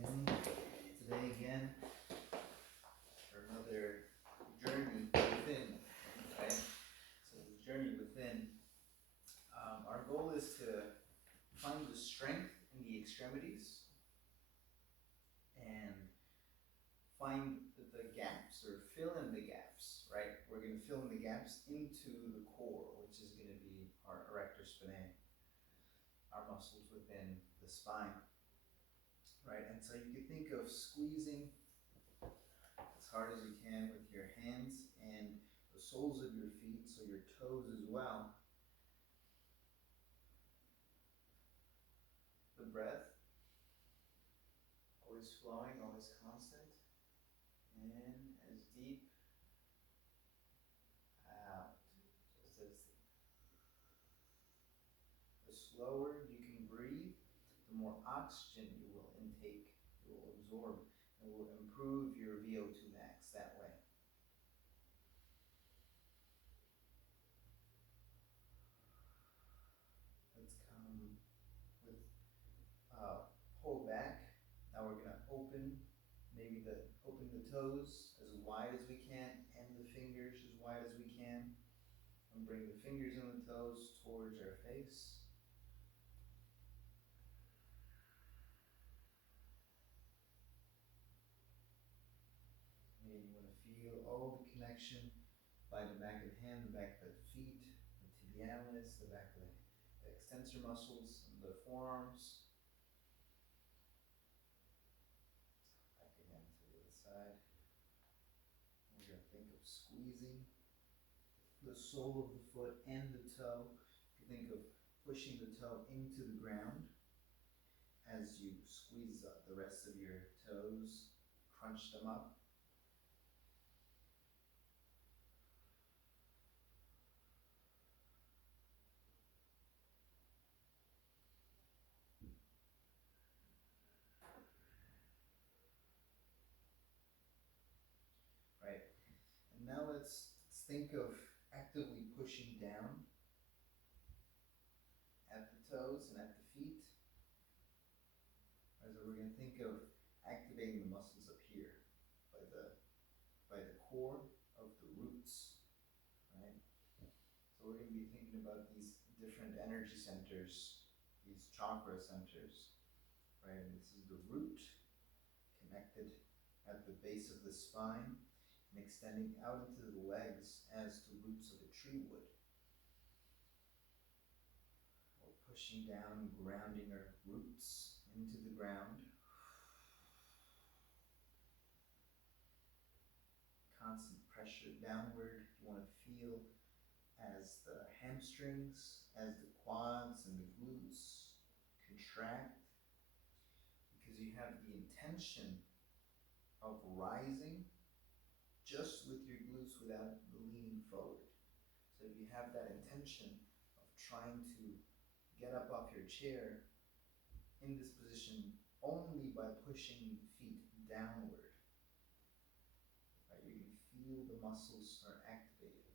evening. Today again for another journey within. Right? So the journey within. Our goal is to find the strength in the extremities and find the gaps or fill in the gaps. Right? We're going to fill in the gaps into the core, which is going to be our erector spinae, our muscles within the spine. Right? And so you can think of squeezing as hard as you can with your hands and the soles of your feet, so your toes as well. The breath, always flowing, always constant. In as deep, out, just as deep. The slower you can breathe, the more oxygen you will intake, you will absorb, and will improve your VO2 max that way. Let's come with pull back. Now we're gonna open the toes as wide as we can and the fingers as wide as we can. And bring the fingers and the toes towards our face. And you want to feel all the connection by the back of the hand, the back of the feet, the tibialis, the back of the extensor muscles, and the forearms. Back again to the other side. We're going to think of squeezing the sole of the foot and the toe. You can think of pushing the toe into the ground as you squeeze up the rest of your toes, crunch them up. Right. And now let's think of actively pushing down at the toes and at the feet. So we're going to think of activating the muscles up here by the core of the roots, right? So we're going to be thinking about these different energy centers, these chakra centers, right? And this is the root connected at the base of the spine and extending out into the legs as the roots of a tree would. We're pushing down, grounding our roots into the ground. Constant pressure downward. You want to feel as the hamstrings, as the quads and the glutes contract, because you have the intention of rising just with your glutes without leaning forward. So if you have that intention of trying to get up off your chair in this position only by pushing the feet downward, right? You can feel the muscles start activating.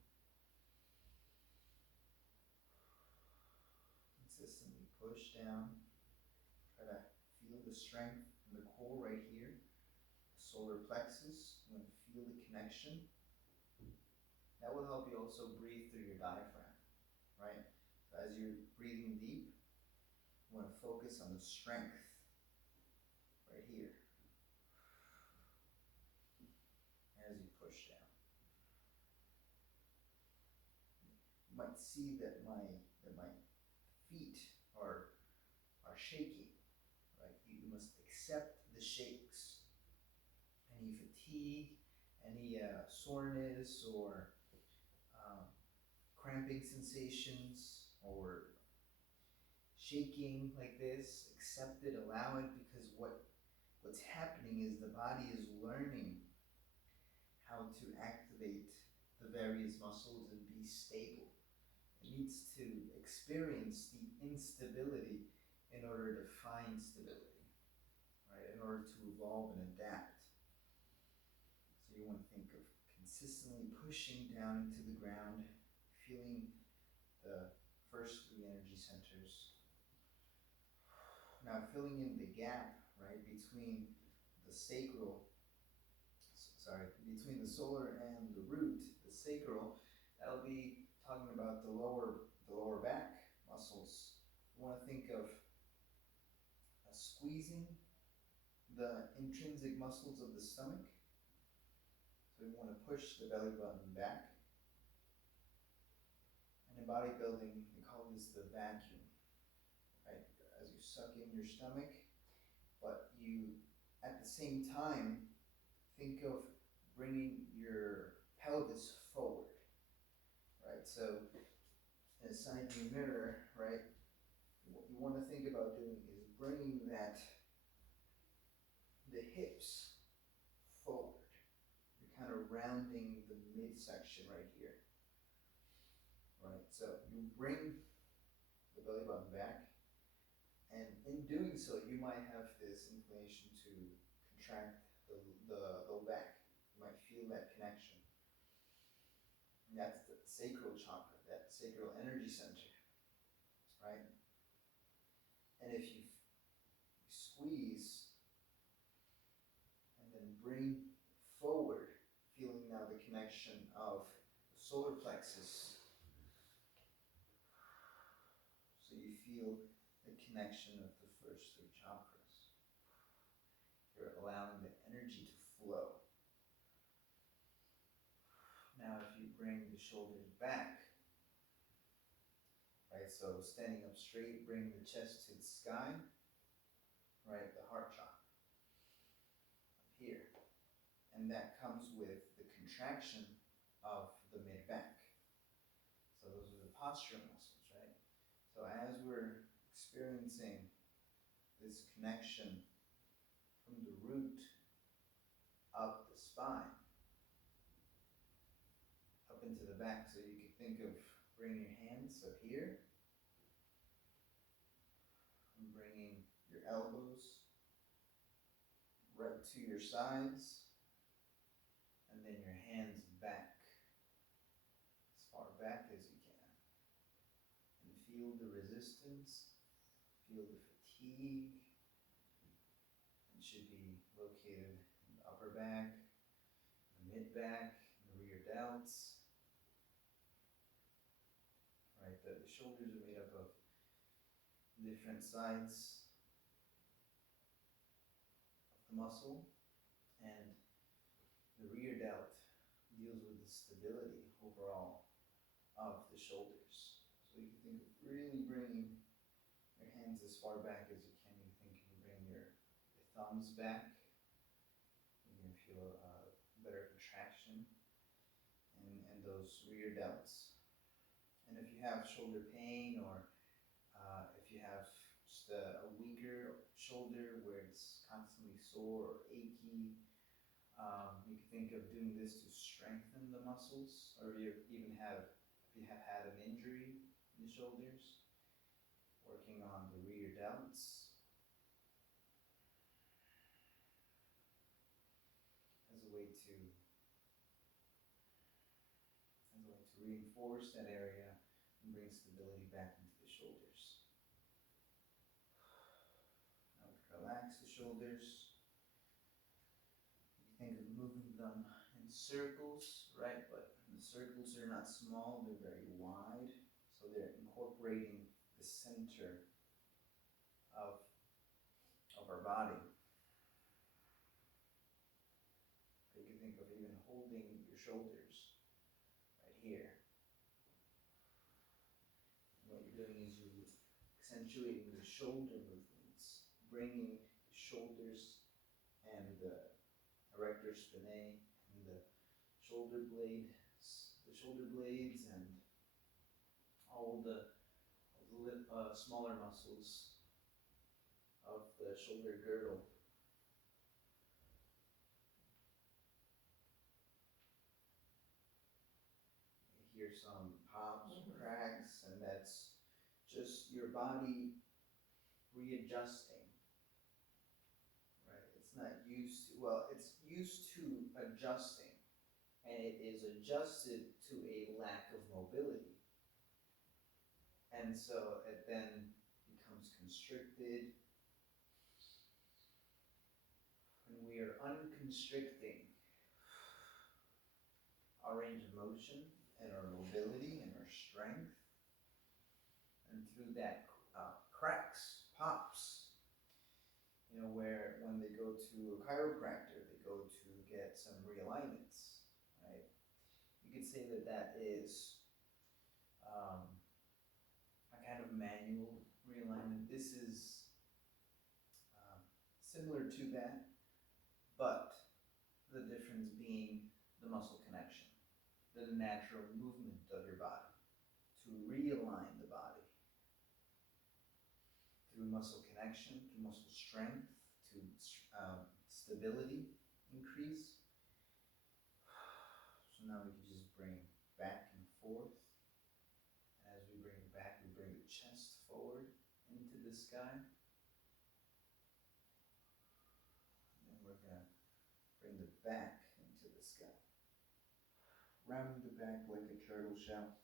Consistently push down. Try to feel the strength in the core right here. The solar plexus. You want to feel the connection. That will help you also breathe through your diaphragm, right? So as you're breathing deep, you want to focus on the strength right here as you push down. You might see that my feet are shaking, right? You must accept the shakes. Any fatigue, any soreness or cramping sensations or shaking like this, accept it, allow it, because what's happening is the body is learning how to activate the various muscles and be stable. It needs to experience the instability in order to find stability, right? In order to evolve and adapt. So you want to think of consistently pushing down into the ground, feeling the first three energy centers. Now filling in the gap right, between the sacral, sorry, between the solar and the root, the sacral, that'll be talking about the lower back muscles. You want to think of squeezing the intrinsic muscles of the stomach. So we want to push the belly button back. And in bodybuilding, we call this the vacuum, right? As you suck in your stomach, but you, at the same time, think of bringing your pelvis forward, right? So inside your mirror, right, what you want to think about doing is bringing the hips forward. You're kind of rounding the midsection right here, right? So you bring the belly button back, and in doing so, you might have this inclination to contract the low back. You might feel that connection. And that's the sacral chakra, that sacral energy center, right? And if you squeeze and then bring forward, feeling now the connection of the solar plexus, so you feel the connection of the first three chakras. You're allowing the energy to flow. Now if you bring the shoulders back, right, so standing up straight, bring the chest to the sky, right, the heart chakra, up here. And that comes with the contraction of the mid-back. So those are the posture muscles, right? So as we're experiencing this connection from the root up the spine, up into the back, so you could think of bringing your hands up here, and bringing your elbows right to your sides, and then your hands back, as far back as you can. And feel the resistance, feel the fatigue. It should be located in the upper back, the mid back, the rear delts. Right, the shoulders are made up of different sides of the muscle, and the rear delt deals with the stability overall of the shoulders. So you can think of really bringing your hands as far back as you can. You think you can bring your thumbs back. You're going to feel a better contraction in those rear delts. And if you have shoulder pain, or if you have just a weaker shoulder where it's constantly sore or achy, you can think of doing this to strengthen the muscles, or if you have had an injury in the shoulders, working on the rear delts as a way to reinforce that area and bring stability back into the shoulders. Now we can relax the shoulders. You can think of moving them in circles, right? But the circles are not small, they're very wide. So they're incorporating the center of our body. You can think of even holding your shoulders right here. And what you're doing is you're accentuating the shoulder movements, bringing the shoulders and the erector spinae and the shoulder blades and all the smaller muscles of the shoulder girdle. You hear some pops, cracks, and that's just your body readjusting, right? It's not used to, well, it's used to adjusting, and it is adjusted to a lack of mobility. And so it then becomes constricted, are unconstricting our range of motion and our mobility and our strength. And through that, cracks, pops, where when they go to a chiropractor, they go to get some realignments, right? You could say that that is a kind of manual realignment. This is similar to that, but the difference being the muscle connection, the natural movement of your body to realign the body through muscle connection, through muscle strength, to stability increase. So now we can just bring back and forth. As we bring it back, we bring the chest forward into the sky. And we're going to bring the back into the sky. Round the back like a turtle shell.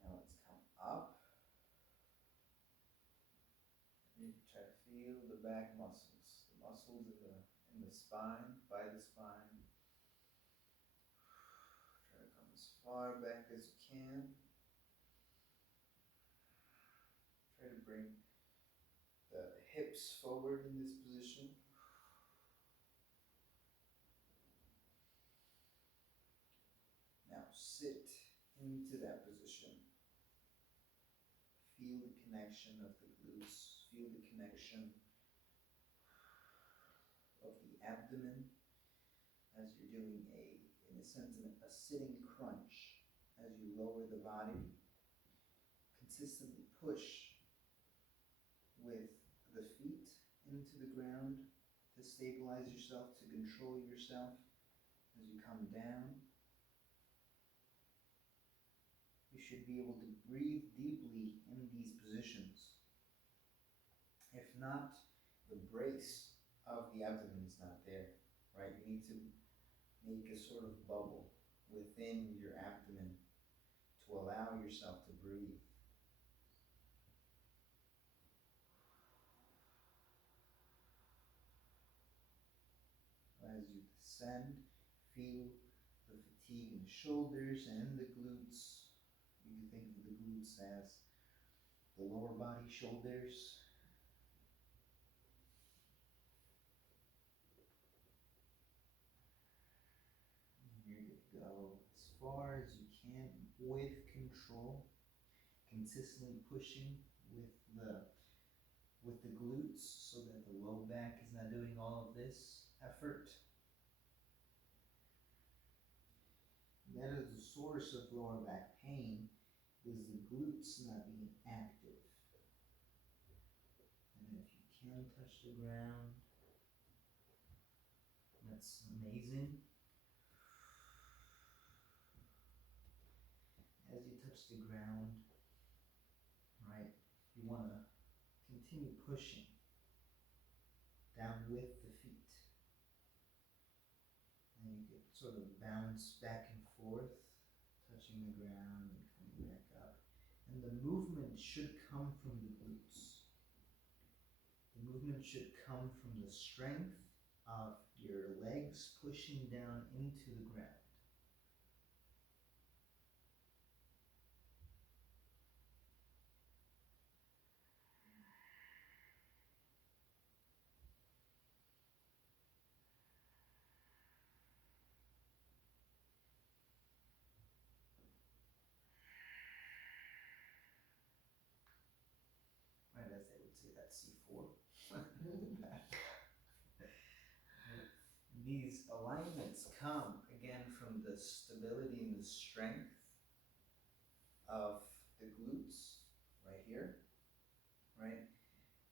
Now let's come up. You try to feel the back muscles, the muscles in the spine, by the spine. Try to come as far back as you can. Try to bring the hips forward in this position. Now sit into that position. Feel the connection of the glutes. Feel the connection of the abdomen as you're doing in a sense, a sitting crunch. As you lower the body, consistently push with the feet into the ground to stabilize yourself, to control yourself as you come down. You should be able to breathe deeply in these positions. If not, the brace of the abdomen is not there, right? You need to make a sort of bubble within your abdomen to allow yourself to breathe. As you descend, feel the fatigue in the shoulders and the glutes. You can think of the glutes as the lower body shoulders. You're going to go as far as you can with control, consistently pushing with the glutes so that the low back is not doing all of this effort. That is the source of lower back pain, is the glutes not being active. And if you can touch the ground, that's amazing. As you touch the ground, right, you want to continue pushing down with the feet. And you can sort of bounce back and forth, touching the ground and coming back up. And the movement should come from the glutes. The movement should come from the strength of your legs pushing down into the ground. Right, as they would say, that's C4. These alignments come again from the stability and the strength of the glutes right here, right?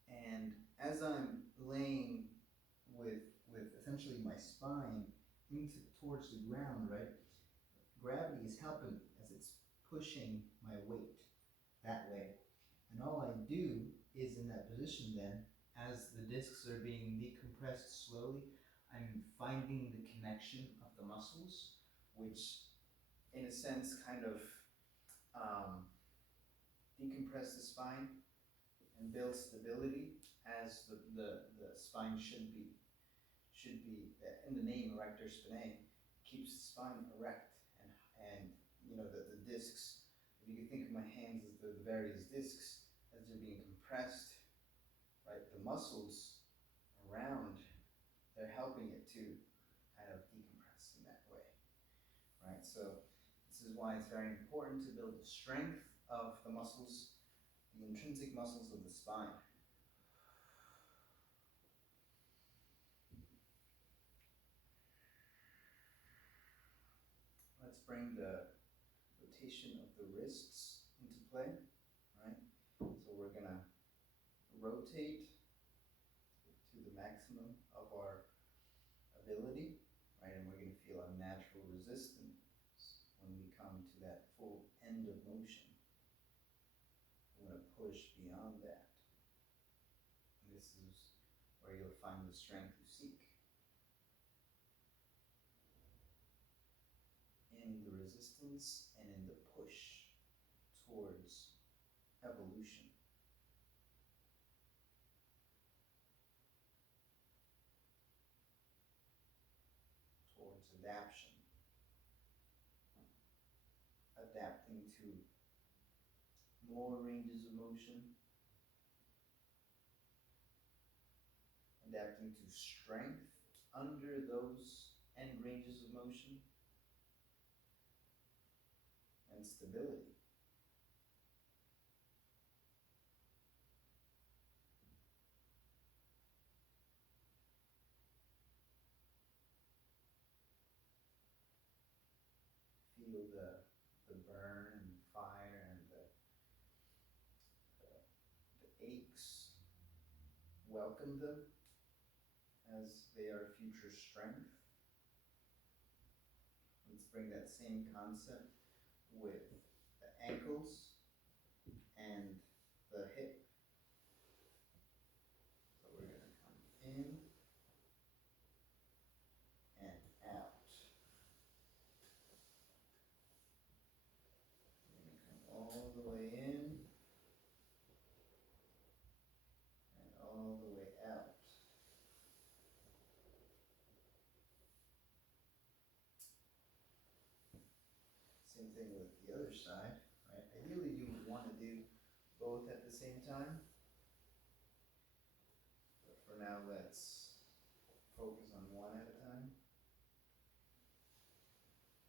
And as I'm laying with essentially my spine towards the ground, right? Gravity is helping me as it's pushing my weight that way. And all I do is in that position then, as the discs are being decompressed slowly, I'm finding the connection of the muscles, which in a sense kind of um, decompress the spine and build stability as the spine should be. In the name erector spinae, keeps the spine erect, and you know the discs. If you can think of my hands as the various discs as they're being compressed, right? The muscles around, they're helping it to kind of decompress in that way, right? So this is why it's very important to build the strength of the muscles, the intrinsic muscles of the spine. Let's bring the rotation of the wrists into play, right? So we're gonna rotate to the maximum of our ability, right? And we're gonna feel a natural resistance when we come to that full end of motion. We're gonna push beyond that. And this is where you'll find the strength you seek. In the resistance and in the push towards evolution. Towards adaptation. Adapting to more ranges of motion. Adapting to strength under those end ranges of motion. And stability. Feel the burn and the fire and the aches. Welcome them as they are future strength. Let's bring that same concept with the ankles and the hip. So we're going to come in and out. We're going to come all the way in and all the way out. Same thing with the other side, right? Ideally you would want to do both at the same time. But for now, let's focus on one at a time.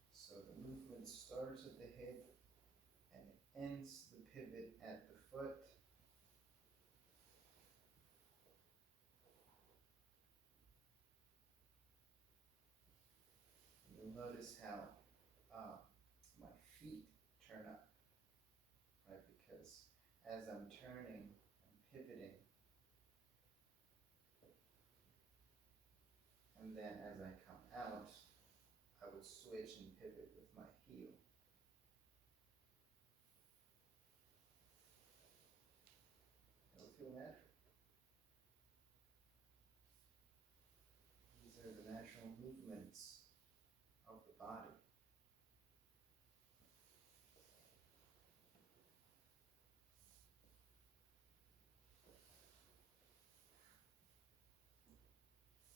So the movement starts at the hip and it ends the pivot at the foot. You'll notice how my feet turn up, right? Because as I'm turning, I'm pivoting. And then as I come out, I would switch and pivot with my heel. It'll feel natural. These are the natural movements of the body.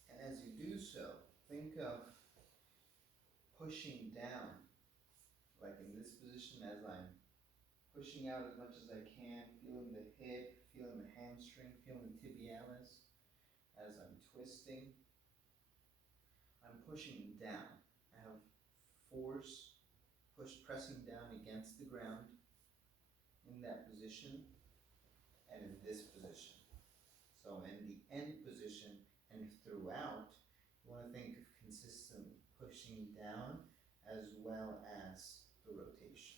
And as you do so, think of pushing down, like in this position as I'm pushing out as much as I can, feeling the hip, feeling the hamstring, feeling the tibialis. As I'm twisting, I'm pushing down. I have force, pressing down against the ground in that position and in this position. So in the end position and throughout, you want to think of consistently pushing down as well as the rotation.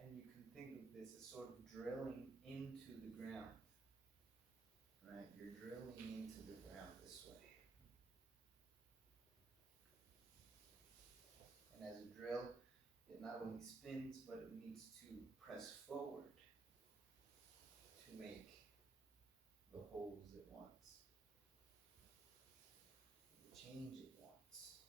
And you can think of this as sort of drilling into the ground, right? You're drilling into the ground this way. And as you drill, it not only spins, but it needs to press forward to make the holes it wants. change it once.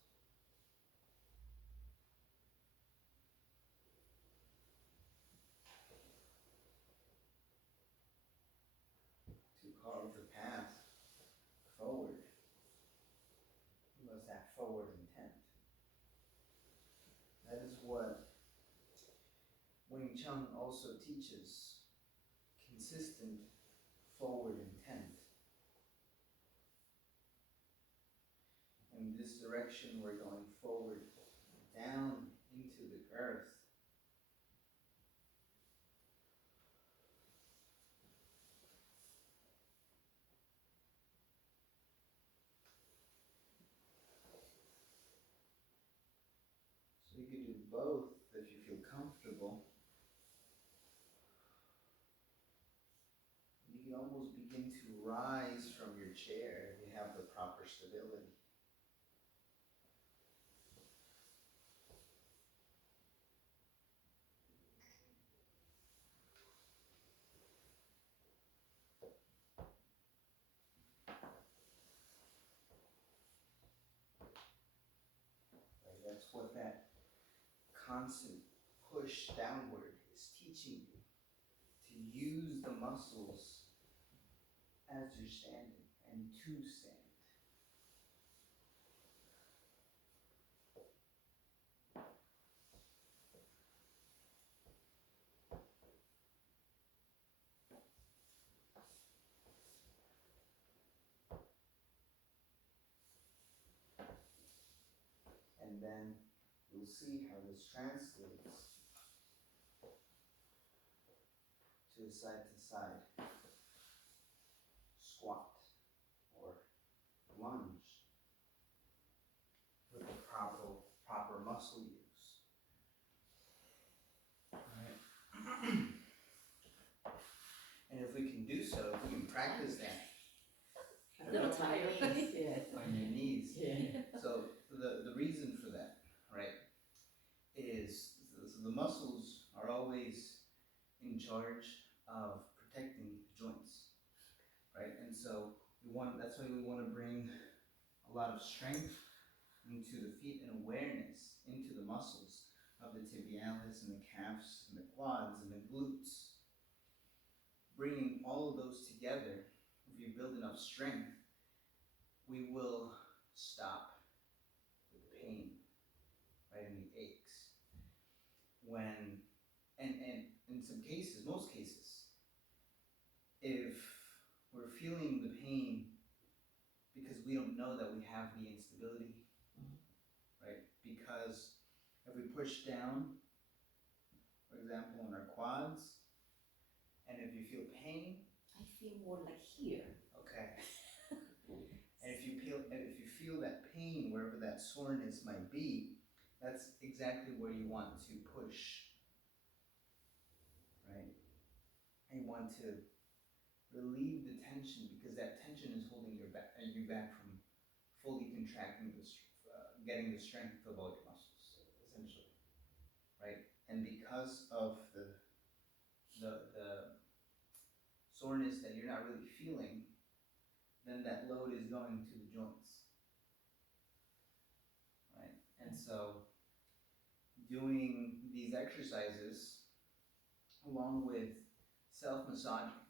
To carve the path forward, you must have forward intent. That is what Wing Chun also teaches, consistent forward intent. In this direction, we're going forward, down into the earth. So you could do both if you feel comfortable. You can almost begin to rise from your chair if you have the proper stability. Right? That's what that constant push downward is teaching you, to use the muscles as you're standing and to stand. And then you'll see how this translates to side squat or lunge with the proper muscle use. Right. And if we can do so, if we can practice that A little tired. on your knees. Yeah. So the reason for that, right, is the muscles are always in charge of protecting joints, right? And so that's why we want to bring a lot of strength into the feet and awareness into the muscles of the tibialis and the calves and the quads and the glutes. Bringing all of those together, if you build enough strength, we will stop the pain, right, and the aches. And in some cases, most cases, if we're feeling the pain because we don't know that we have the instability, right? Because if we push down, for example, on our quads, and if you feel pain, I feel more like here. okay. And if you feel that pain, wherever that soreness might be, that's exactly where you want to push, right? And you want to relieve the tension, because that tension is holding you back from fully contracting getting the strength of all your muscles, essentially, right? And because of the soreness that you're not really feeling, then that load is going to the joints, right? And so doing these exercises along with self-massaging,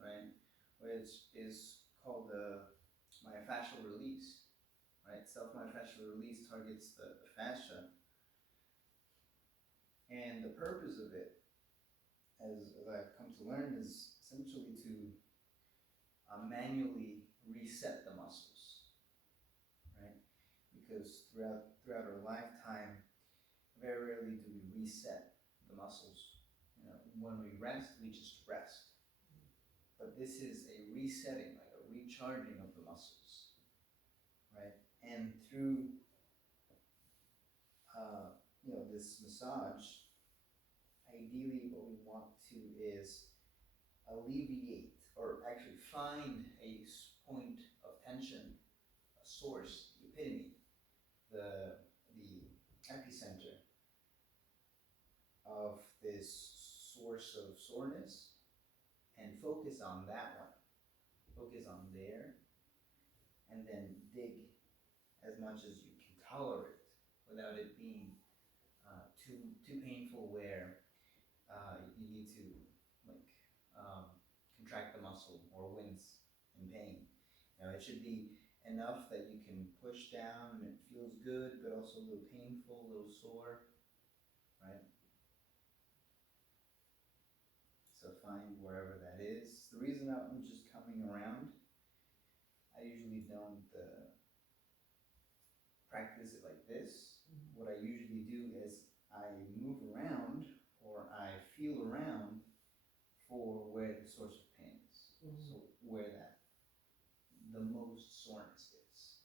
right, which is called the myofascial release, right? Self-myofascial release targets the fascia, and the purpose of it, as I've come to learn, is essentially to manually reset the muscles, right? Because throughout our lifetime, very rarely do we reset the muscles. You know, when we rest, we just rest. But this is a resetting, like a recharging of the muscles, right? And through this massage, ideally what we want to is alleviate, or actually find a point of tension, a source, the epitome, the epicenter of this source of soreness, and focus on that one. Focus on there, and then dig as much as you can tolerate without it being too painful where you need to like contract the muscle or wince in pain. It should be enough that you can push down and it feels good, but also a little painful, a little sore, right? So find wherever that is. The reason I'm just coming around, I usually don't practice it like this. Mm-hmm. What I usually do is I move around or I feel around for where the source of pain is. Mm-hmm. So where the most soreness is.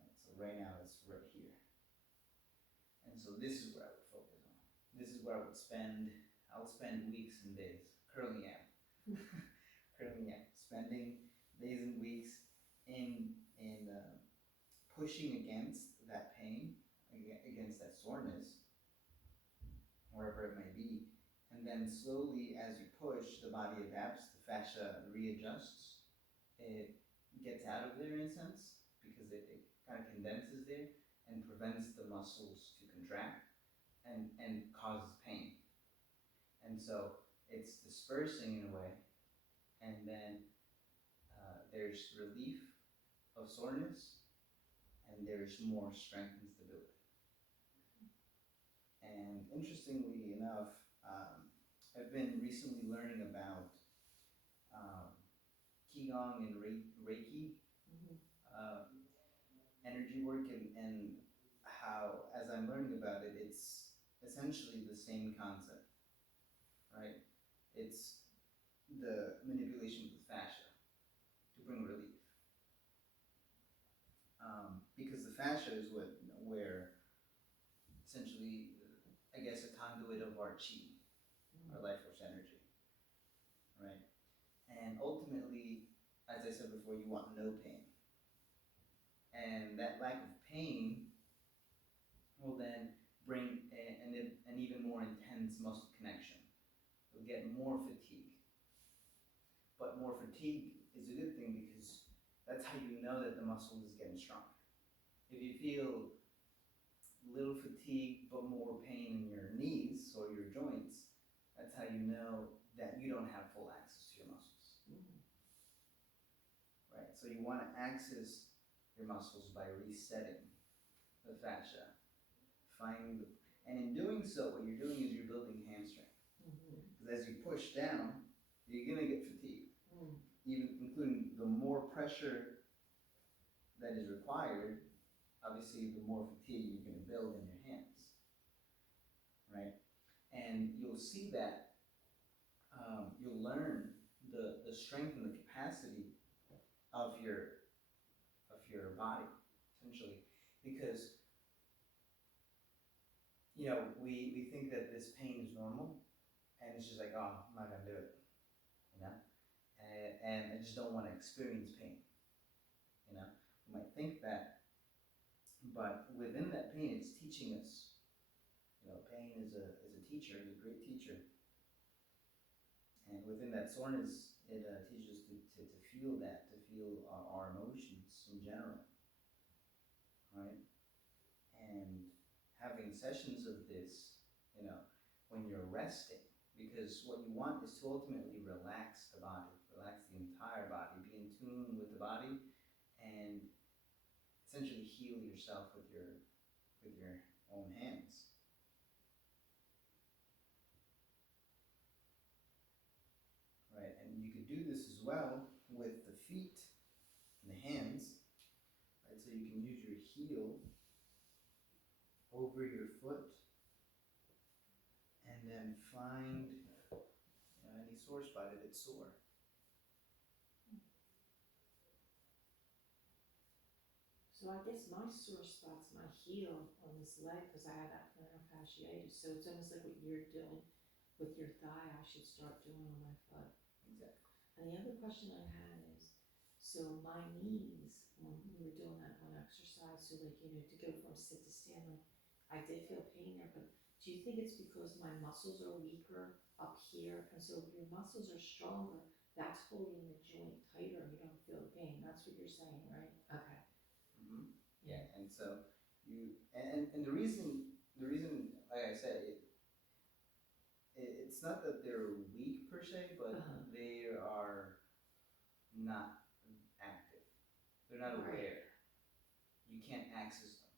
Right? So right now it's right here. And so this is where I would focus on. This is where I'll spend weeks and days, currently am, spending days and weeks in pushing against that pain, against that soreness, wherever it may be. And then slowly as you push, the body adapts, the fascia readjusts, it gets out of there in a sense, because it kind of condenses there and prevents the muscles to contract and causes pain. And so it's dispersing in a way, and then there's relief of soreness, and there's more strength and stability. And interestingly enough, I've been recently learning about Qigong and Reiki, energy work, and how, as I'm learning about it, it's essentially the same concept, right? It's the manipulation of the fascia to bring relief. Because the fascia is where essentially, I guess, a conduit of our chi, our life force energy, right? And ultimately, as I said before, you want no pain. And that lack of pain will then bring an even more intense muscle connection. You'll get more fatigue. But more fatigue is a good thing because that's how you know that the muscle is getting stronger. If you feel little fatigue but more pain in your knees or your joints, that's how you know that you don't have full access to your muscles. Mm-hmm. Right? So you want to access your muscles by resetting the fascia. And in doing so, what you're doing is you're building hamstring. Because as you push down, you're going to get fatigued. Even including the more pressure that is required, obviously the more fatigue you're going to build in your hands, right? And you'll see that you'll learn the strength and the capacity of your body, essentially, because we think that this pain is normal, and it's just like, oh, I'm not gonna do it, and I just don't want to experience pain. We might think that, but within that pain, it's teaching us. Pain is a teacher, is a great teacher. And within that soreness, it teaches us to feel that, to feel our emotions in general, right? And having sessions of this, when you're resting, because what you want is to ultimately relax the body, relax the entire body, be in tune with the body, and essentially heal yourself with your own hands. Right, and you could do this as well with the feet and the hands, right? So you can use your heel over your foot, and then find any sore spot if it's sore. So I guess my sore spot's my heel on this leg because I had that plantar fasciitis. So it's almost like what you're doing with your thigh, I should start doing on my foot. Exactly. And the other question I had is, so my knees, when we were doing that one exercise, so like, to go from sit to stand, like, I did feel pain there, but do you think it's because my muscles are weaker up here? And so if your muscles are stronger, that's holding the joint tighter and you don't feel the pain. That's what you're saying, right? Okay. Yeah, And so and the reason, like I said, it's not that they're weak per se, but they are not active. They're not Right. aware. You can't access them.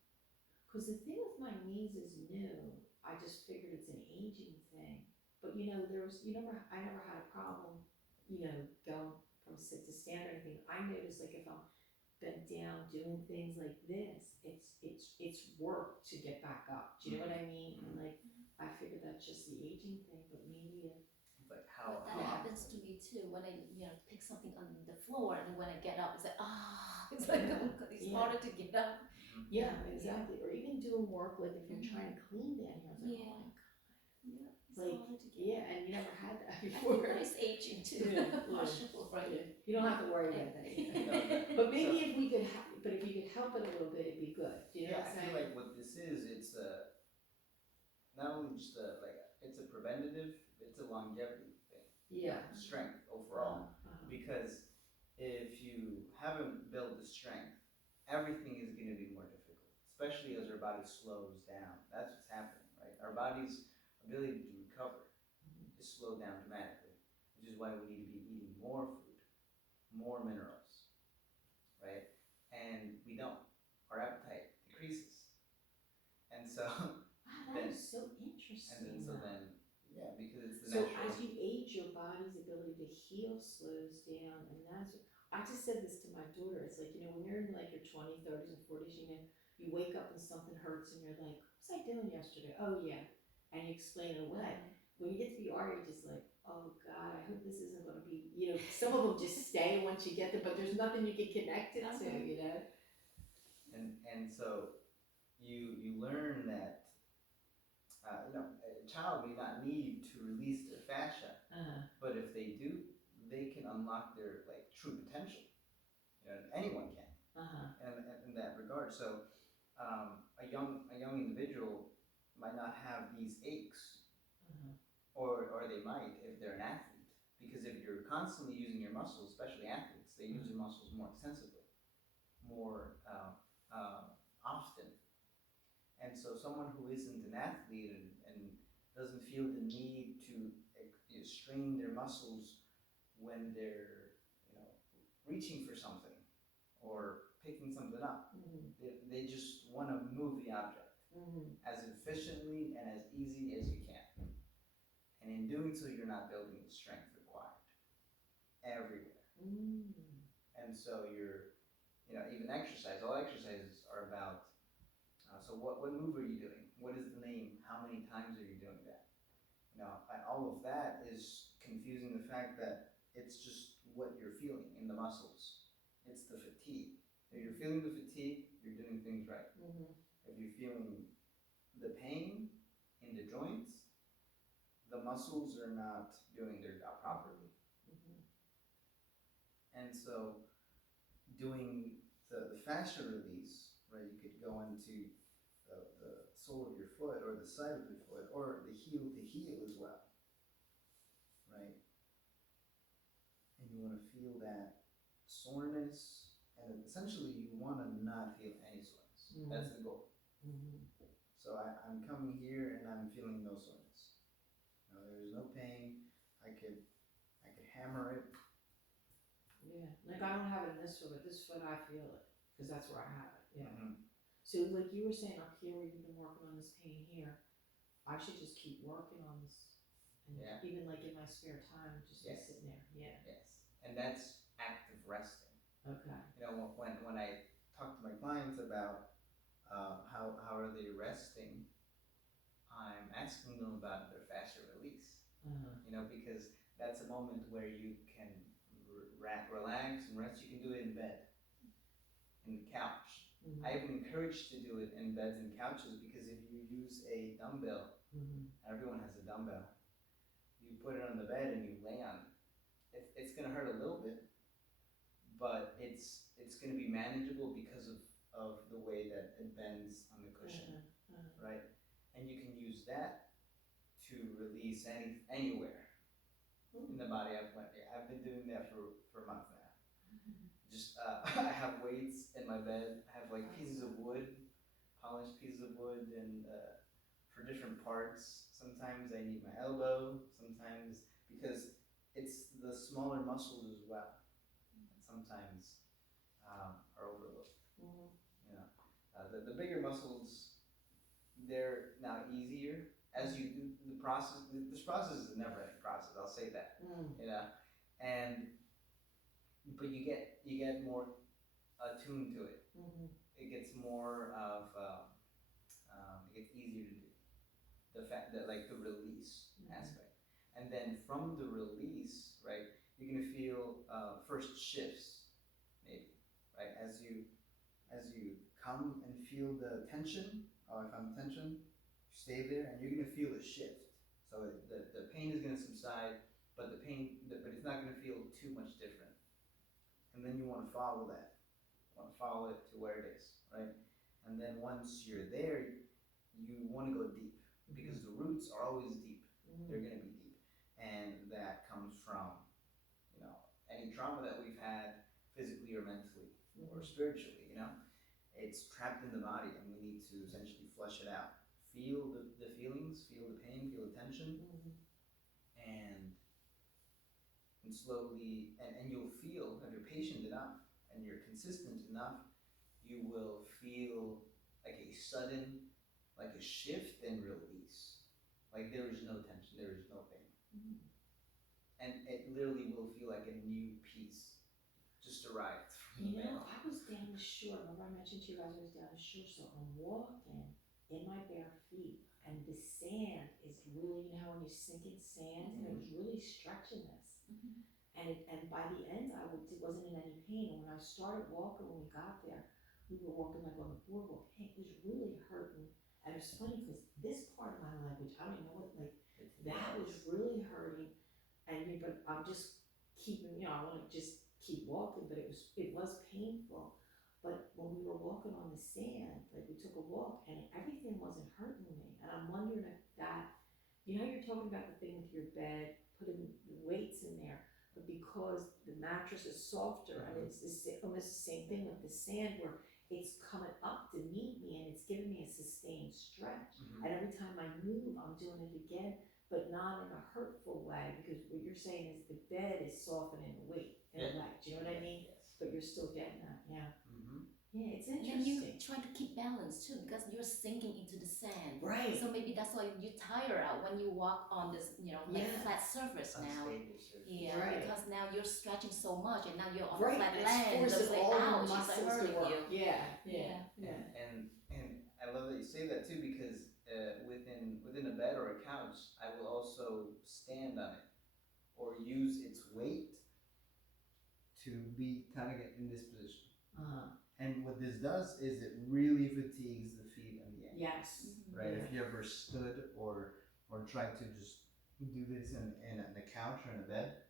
Because the thing with my knees is new. I just figured it's an aging thing. But you know, I never had a problem, going from sit to stand or anything. I notice like if I'm bent down doing things like this, it's work to get back up. Do you know what I mean? And like I figured that's just the aging thing, but maybe Like But that happens to me too when I pick something on the floor, and when I get up, it's like it's like it's harder to get up. Yeah, exactly. Or even doing work like if you're trying to clean down here, I was like, oh my god. Yeah, it's Like, harder to get yeah, up. and you never had that I think before. it's aging too. Partial, right? Yeah. You don't have to worry about that. But maybe if we could, but if you could help it a little bit, it'd be good. Do you know what I'm I saying? feel like what this is, it's not only just it's a preventative, it's a longevity thing. Yeah. Strength overall. Because if you haven't built the strength, everything is going to be more difficult, especially as our body slows down. That's what's happening, right? Our body's ability to recover is slowed down dramatically, which is why we need to be eating more food, more minerals, right? And we don't. Our appetite decreases. And so Wow, that is so interesting. yeah, because it's the so natural. as you age, your body's ability to heal slows down, and that's what I just said this to my daughter. It's like, when you're in like your 20s, 30s, and 40s, you wake up and something hurts, and you're like, "What was I doing yesterday?" Oh yeah, and you explain it away. When you get to be our age, it's like, "Oh God, I hope this isn't going to be." Some of them just stay once you get there, but there's nothing you can connect it to. And so you learn that a child may not need to release their fascia, but if they do, they can unlock their true potential. Anyone can, in that regard. So a young individual might not have these aches, or they might if they're an athlete. Because if you're constantly using your muscles, especially athletes, they use their muscles more extensively, more often. And so someone who isn't an athlete and doesn't feel the need to strain their muscles when they're reaching for something or picking something up, they just want to move the object as efficiently and as easy as you can. And in doing so, you're not building the strength required everywhere. And so you're, even exercise, all exercises are about, so what move are you doing? What is the name? How many times are you doing that? All of that is confusing the fact that it's just what you're feeling in the muscles. It's the fatigue. If you're feeling the fatigue, you're doing things right. If you're feeling the pain in the joints, the muscles are not doing their job properly. And so doing the fascia release, right, you could go into the sole of your foot or the side of your foot or the heel to heel as well, right? And you want to feel that soreness, and essentially you want to not feel any soreness. That's the goal. So I'm coming here and I'm feeling no soreness. There's no pain. I could hammer it. Yeah, like I don't have it in this foot, but this foot I feel it because that's where I have it. Yeah. So like you were saying up here, where you've been working on this pain here, I should just keep working on this, and even like in my spare time, just be sitting there. Yeah. Yes, and that's active resting. Okay. When I talk to my clients about how are they resting, I'm asking them about their fascia release. Because that's a moment where you can relax and rest. You can do it in bed, in the couch. I even encourage to do it in beds and couches because if you use a dumbbell, everyone has a dumbbell, you put it on the bed and you lay on it. It's going to hurt a little bit, but it's going to be manageable because of the way that it bends on the cushion, right? And you can use that to release anywhere in the body. I've been doing that for months now. Just I have weights in my bed. I have like pieces of wood, polished pieces of wood, and for different parts. Sometimes I need my elbow. Sometimes because it's the smaller muscles as well. And sometimes are overlooked. Mhm. You know, the bigger muscles, they're now easier as you do the process. This process is a never-ending process. I'll say that. You know, and but you get more attuned to it. It gets more of it gets easier to do. The fact that like the release aspect, and then from the release, right, you're gonna feel first shifts, maybe, right, as you come and feel the tension. Oh, I found the tension. Stay there, and you're gonna feel a shift. So the pain is gonna subside, but but it's not gonna feel too much different. And then you want to follow that. You want to follow it to where it is, right? And then once you're there, you want to go deep because the roots are always deep. They're gonna be deep, and that comes from any trauma that we've had physically or mentally or spiritually. It's trapped in the body, and we need to essentially flush it out. Feel the feelings, feel the pain, feel the tension, and slowly, and you'll feel, if you're patient enough and you're consistent enough, you will feel like a sudden, like a shift and release. Like there is no tension, there is no pain. And it literally will feel like a new piece just arrived from the mail. I was down the shore. Remember I mentioned to you guys I was down the shore, so I'm walking in my bare feet, and the sand is really, when you sink in sand, and it was really stretching this. And by the end, wasn't in any pain. And when I started walking, when we got there, we were walking like on the boardwalk. Hey, it was really hurting. And it was funny because this part of my leg, which I don't know what, like, that was really hurting. But I'm just keeping, I want to just keep walking, but it was painful. But when we were walking on the sand, like we took a walk and everything wasn't hurting me. And I'm wondering if that, you're talking about the thing with your bed, putting weights in there, but because the mattress is softer and it's almost the same thing with the sand where it's coming up to meet me and it's giving me a sustained stretch. And every time I move, I'm doing it again, but not in a hurtful way, because what you're saying is the bed is softening the weight in a way. Do you know what I mean? Yes. But you're still getting that, yeah. Yeah, it's And interesting. then you try to keep balance too, because you're sinking into the sand. Right. So maybe that's why you tire out when you walk on this, like flat surface now. Unstable surface. Yeah, Right. because now you're stretching so much, and now you're on Right, flat it's land. forcing It's like, all your ouch, it's like muscles to hurting work. you. Yeah. And I love that you say that too, because within a bed or a couch, I will also stand on it or use its weight to be kind of in this position. And what this does is it really fatigues the feet and the ankles. Yes. Right. Yeah. If you ever stood or tried to just do this in a couch or in a bed,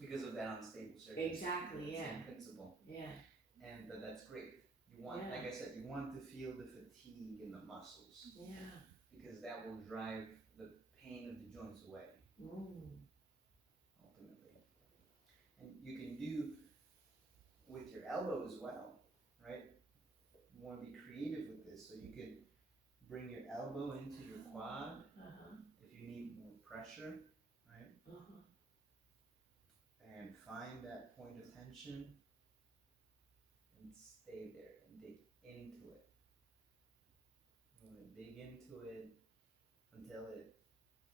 because of that unstable surface. Exactly. Yeah. Same principle. Yeah. And that's great. You want, like I said, you want to feel the fatigue in the muscles. Yeah. Because that will drive the pain of the joints away. Ultimately. And you can do with your elbow as well, right? You want to be creative with this, so you could bring your elbow into your quad if you need more pressure, right? And find that point of tension and stay there and dig into it. You want to dig into it until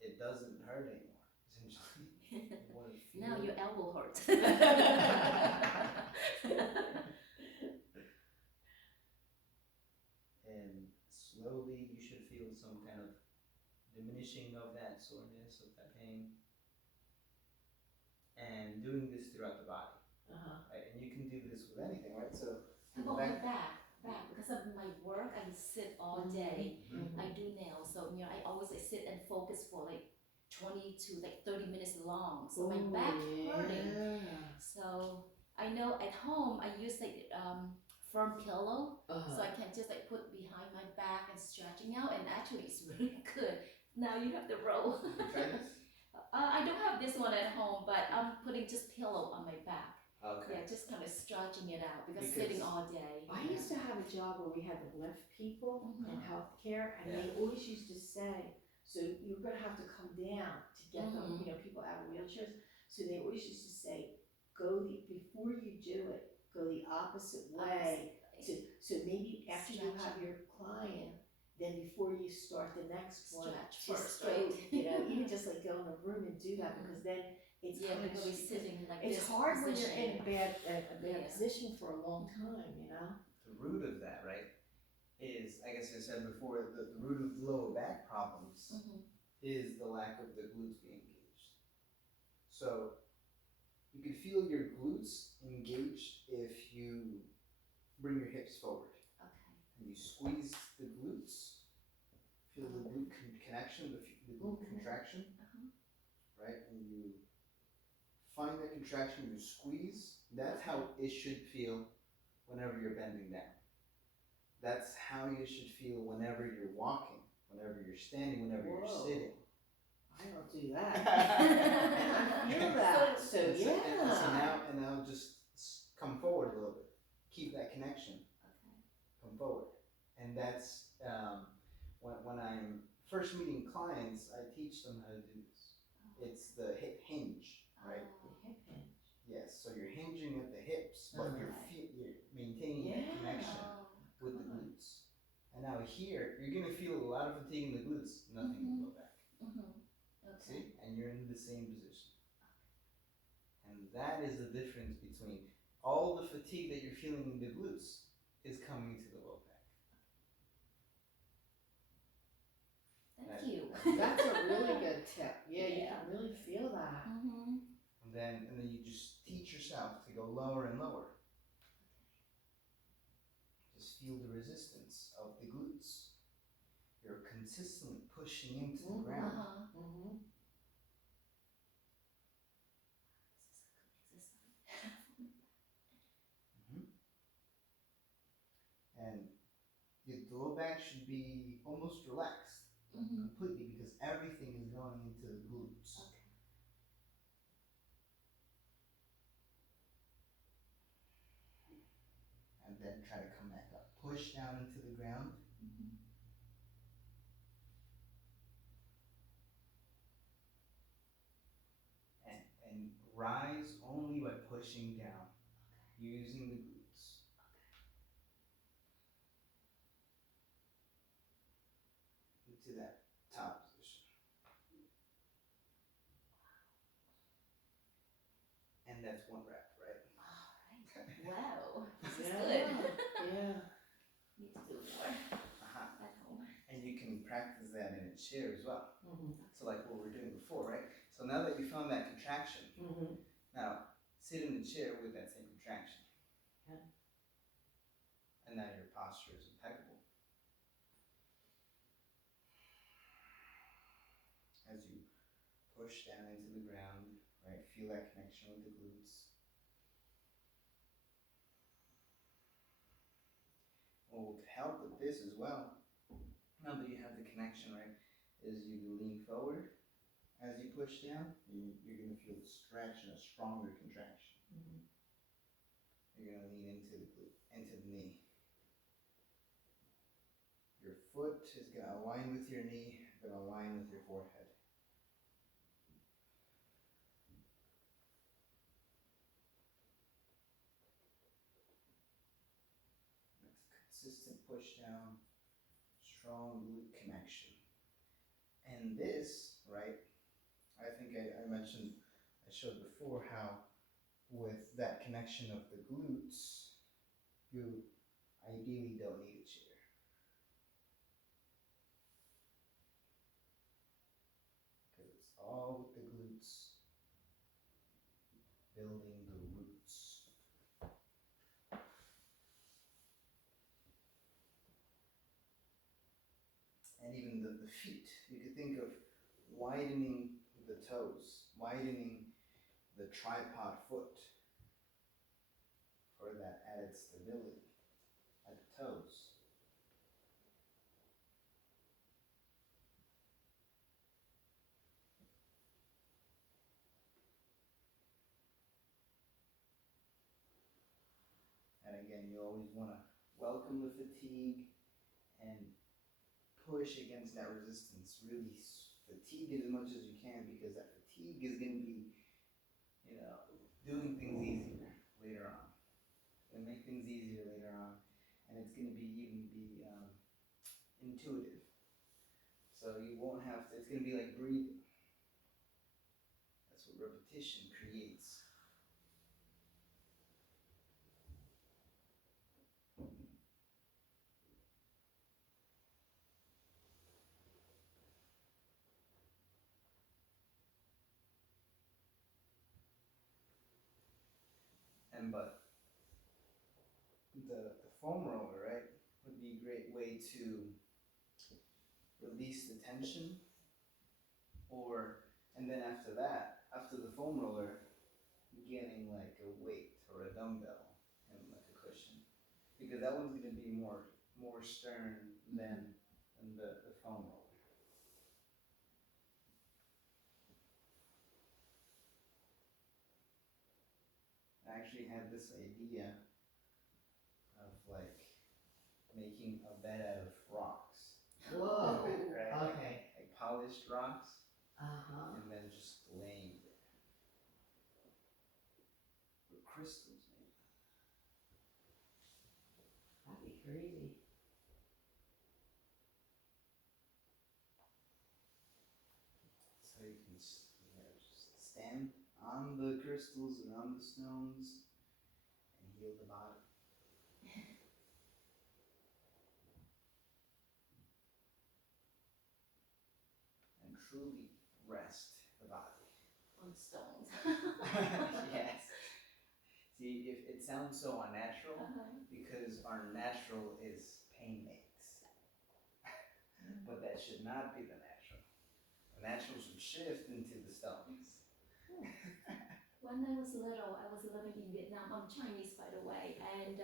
it doesn't hurt anymore, essentially. You want to feel Now your elbow hurts. And slowly you should feel some kind of diminishing of that soreness, of that pain. And doing this throughout the body. Right? And you can do this with anything, right? So How about my back? Because of my work, I sit all day. I do nails, so I always sit and focus for like 20 to like 30 minutes long. So my back hurting. So I know at home I use like firm pillow, so I can just like put behind my back and stretching out, and actually it's really good. Now you have the roll. Did you try this? I don't have this one at home, but I'm putting just pillow on my back. Okay. Yeah, just kind of stretching it out because Because- sitting all day. I used to have a job where we had to lift people in healthcare, and they always used to say, so you're gonna have to come down to get them, you know, people out of wheelchairs. So they always used to say, before you do it, go the opposite way. So maybe after you have your client, then before you start the next one, Stretch just first, go, right? you know, even just like go in the room and do that, because then it's Yeah, kind of people be sitting like it's this hard when you're position. in a bad Yeah. position for a long time, you know? The root of that, right, is, I guess I said before, the root of lower back problems is the lack of the glutes being engaged. So you can feel your glutes engaged if you bring your hips forward. Okay. And you squeeze the glutes, feel the glute connection, the glute contraction, right? And you find that contraction, you squeeze. That's how it should feel whenever you're bending down. That's how you should feel whenever you're walking, whenever you're standing, whenever you're sitting. I don't do that. I feel that. So yeah. And now just come forward a little bit. Keep that connection. Okay. Come forward. And that's when I'm first meeting clients, I teach them how to do this. It's the hip hinge, right? The hip hinge. Yes. So you're hinging at the hips, but you're maintaining that connection with the glutes. And now here, you're gonna feel a lot of fatigue in the glutes, nothing in the low back. Okay. See? And you're in the same position. And that is the difference between all the fatigue that you're feeling in the glutes is coming to the low back. Thank you. That's a really good tip. Yeah, you can really feel that. And then you just teach yourself to go lower and lower. Just feel the resistance of the glutes. You're consistently pushing into the ground. And the low back should be almost relaxed completely, because everything is going into the glutes. Okay. And then try to come back up. Push down into the ground. And rise only by pushing down, using the glutes. Into that top position. And that's one rep, right? Alright. Wow. This is Yeah. good. Yeah. Need to do more at home. And you can practice that in a chair as well. So like what we were doing before, right? So now that you found that contraction, now sit in the chair with that same contraction. Yeah. And now your posture is impeccable. As you push down into the ground, right? Feel that connection with the glutes. What will help with this as well, now that you have the connection, right, is you lean forward. As you push down, you're going to feel the stretch and a stronger contraction. You're going to lean into the glute, into the knee. Your foot is going to align with your knee, going to align with your forehead. That's consistent push down, strong glute connection. And this, right, I think I mentioned, I showed before how with that connection of the glutes, you ideally don't need a chair. Because it's all with the glutes, building the roots. And even the feet, you could think of widening the toes, widening the tripod foot for that added stability at the toes. again, you always want to welcome the fatigue and push against that resistance. Really fatigue it as much as you can, because that fatigue is going to be, doing things easier later on. It'll make things easier later on, and it's going to be intuitive. So you won't have to. It's going to be like breathing. That's what repetition creates. But the foam roller, right, would be a great way to release the tension, and then after that, after the foam roller, getting like a weight or a dumbbell and like a cushion, because that one's going to be more stern than the foam roller. I actually had this idea of like making a bed out of rocks. Whoa, Right? okay. Like polished rocks, Uh-huh. and then just laying there with crystals, maybe. That'd be crazy. So you can just stand on the crystals and on the stones and heal the body. And truly rest the body. On stones. Yes. See, if it sounds so unnatural, because our natural is pain makes. But that should not be the natural. The natural should shift into the stones. When I was little, I was living in Vietnam. I'm Chinese, by the way, and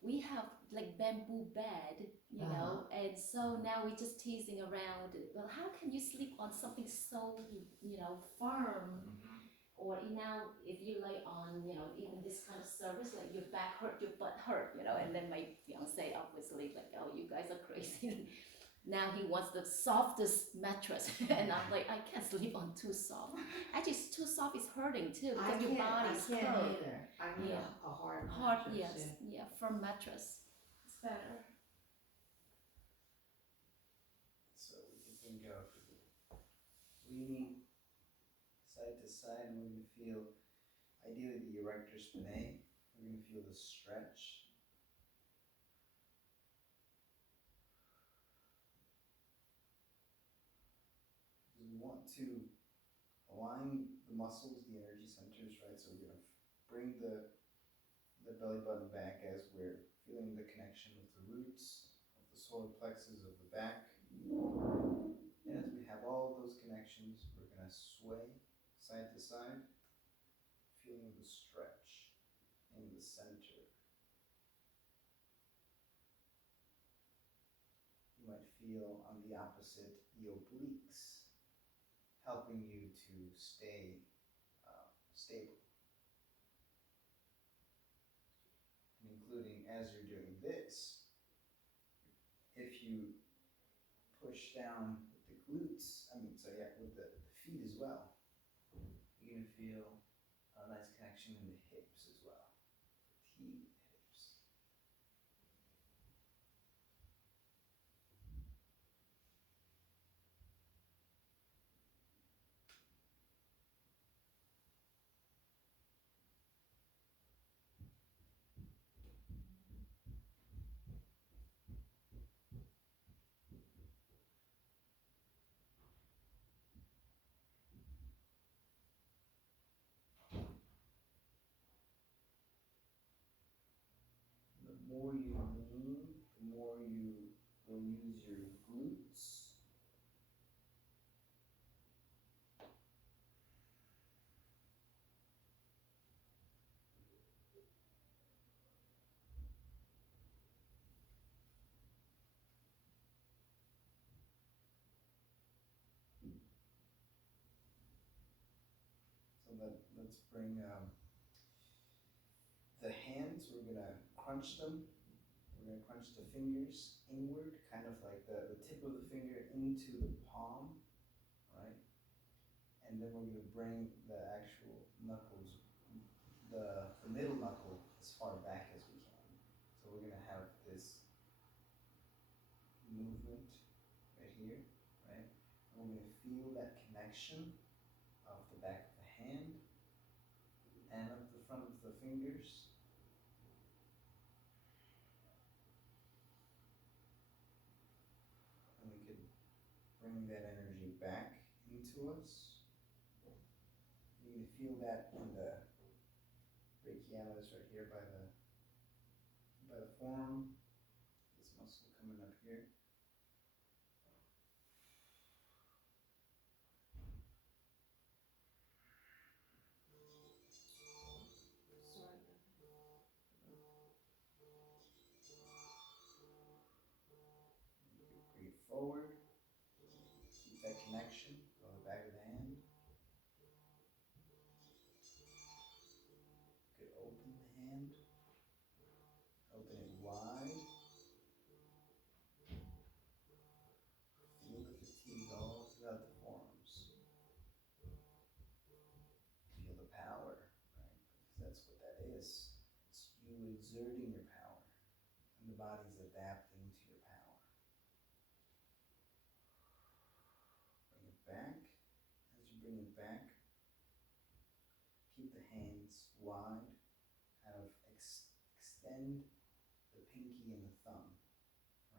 we have like bamboo bed, and so now we're just teasing around. Well, how can you sleep on something so firm? Mm-hmm. Or now, if you lay on, even this kind of service, like your back hurt, your butt hurt, and then my fiance obviously like, oh, you guys are crazy. Now he wants the softest mattress, and I'm like, I can't sleep on too soft. Actually, too soft is hurting too, because your body's I can't curved. either. I need a hard Hard, mattress. yes, yeah, firm mattress. It's better. So we can think of leaning side to side, and we're going to feel, ideally, the erector spinae. We're going to feel the stretch. We want to align the muscles, the energy centers, right? So we're going to bring the belly button back as we're feeling the connection with the roots of the solar plexus of the back. And as we have all those connections, we're going to sway side to side, feeling the stretch in the center. You might feel on the opposite the obliques, helping you to stay stable. And including as you're doing this, if you push down with the glutes, with the feet as well, you're going to feel a nice connection in the hips as well. Fatigue hips. The more you lean, the more you will use your glutes. So let's bring the hands. We're gonna crunch them. We're gonna crunch the fingers inward, kind of like the tip of the finger into the palm, right? And then we're gonna bring the actual knuckles, the middle knuckle as far back as we can. So we're gonna have this movement right here, right? And we're gonna feel that connection of the back of the hand and of the front of the fingers. And we could bring that energy back into us. You can feel that in the brachialis right here by the forearm. This muscle coming up here. Sorry. Bring it forward. Keep that connection on the back of the hand. You could open the hand. Open it wide. Feel the fatigue all throughout the forearms. Feel the power, right? Because that's what that is. It's you exerting your power, and the body's adapting to your power. Bring it back. As you bring it back, keep the hands wide. Kind of extend the pinky and the thumb,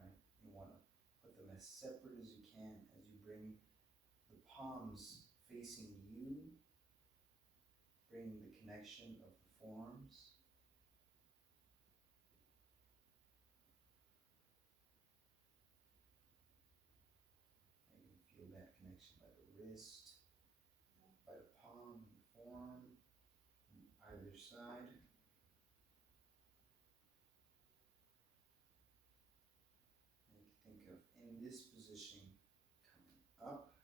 right? You want to put them as separate as you can as you bring the palms facing you. Bring the connection of the forearms. And you can feel that connection by the wrist, by the palm, the forearm, either side. And you can think of in this position coming up